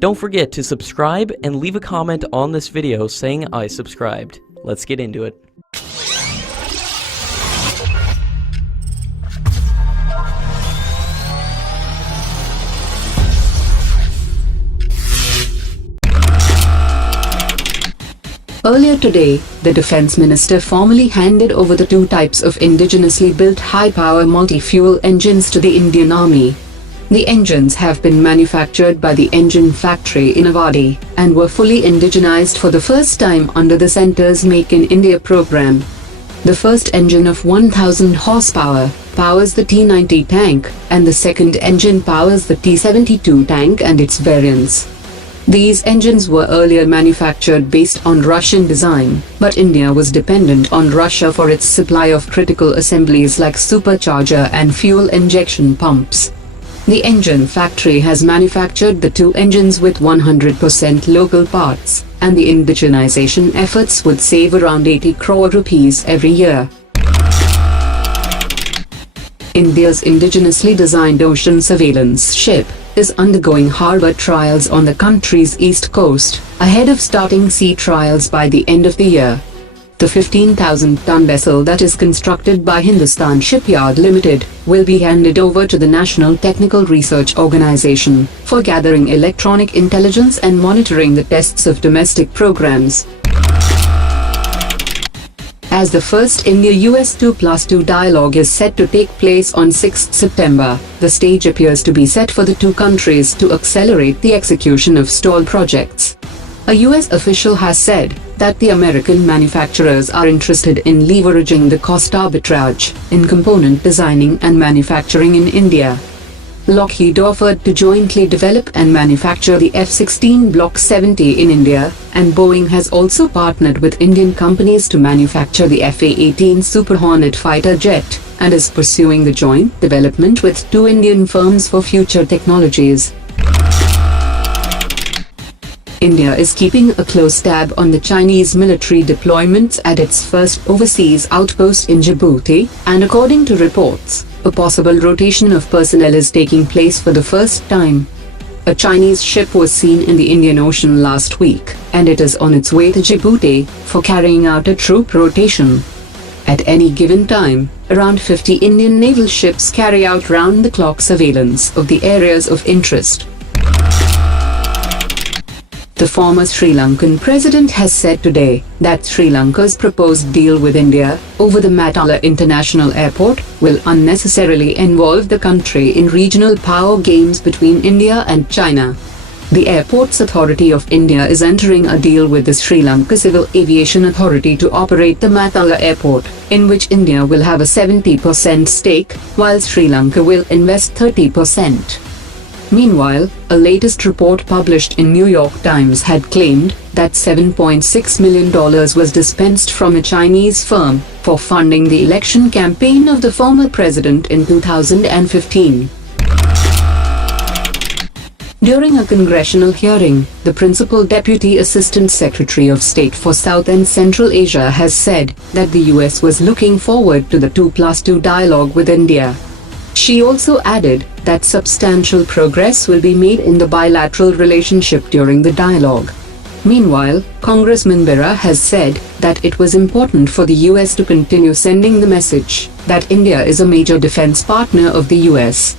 Don't forget to subscribe and leave a comment on this video saying I subscribed. Let's get into it. Earlier today, the Defense Minister formally handed over the two types of indigenously built high-power multi-fuel engines to the Indian Army. The engines have been manufactured by the engine factory in Awadhi and were fully indigenized for the first time under the Centre's Make in India program. The first engine of 1000 horsepower powers the T-90 tank, and the second engine powers the T-72 tank and its variants. These engines were earlier manufactured based on Russian design, but India was dependent on Russia for its supply of critical assemblies like supercharger and fuel injection pumps. The engine factory has manufactured the two engines with 100% local parts, and the indigenization efforts would save around 80 crore rupees every year. India's indigenously designed ocean surveillance ship is undergoing harbour trials on the country's east coast, ahead of starting sea trials by the end of the year. The 15,000-ton vessel that is constructed by Hindustan Shipyard Limited will be handed over to the National Technical Research Organisation for gathering electronic intelligence and monitoring the tests of domestic programs. As the first India-US 2+2 dialogue is set to take place on 6 September, the stage appears to be set for the two countries to accelerate the execution of stalled projects. A US official has said that the American manufacturers are interested in leveraging the cost arbitrage in component designing and manufacturing in India. Lockheed offered to jointly develop and manufacture the F-16 Block 70 in India, and Boeing has also partnered with Indian companies to manufacture the F-A-18 Super Hornet fighter jet, and is pursuing the joint development with two Indian firms for future technologies. India is keeping a close tab on the Chinese military deployments at its first overseas outpost in Djibouti, and according to reports, a possible rotation of personnel is taking place for the first time. A Chinese ship was seen in the Indian Ocean last week, and it is on its way to Djibouti for carrying out a troop rotation. At any given time, around 50 Indian naval ships carry out round-the-clock surveillance of the areas of interest. The former Sri Lankan president has said today that Sri Lanka's proposed deal with India over the Matala International Airport will unnecessarily involve the country in regional power games between India and China. The Airports Authority of India is entering a deal with the Sri Lanka Civil Aviation Authority to operate the Matala Airport, in which India will have a 70% stake, while Sri Lanka will invest 30%. Meanwhile, a latest report published in New York Times had claimed that $7.6 million was dispensed from a Chinese firm for funding the election campaign of the former president in 2015. During a congressional hearing, the Principal Deputy Assistant Secretary of State for South and Central Asia has said that the US was looking forward to the 2+2 dialogue with India. She also added that substantial progress will be made in the bilateral relationship during the dialogue. Meanwhile, Congressman Bera has said that it was important for the US to continue sending the message that India is a major defense partner of the US.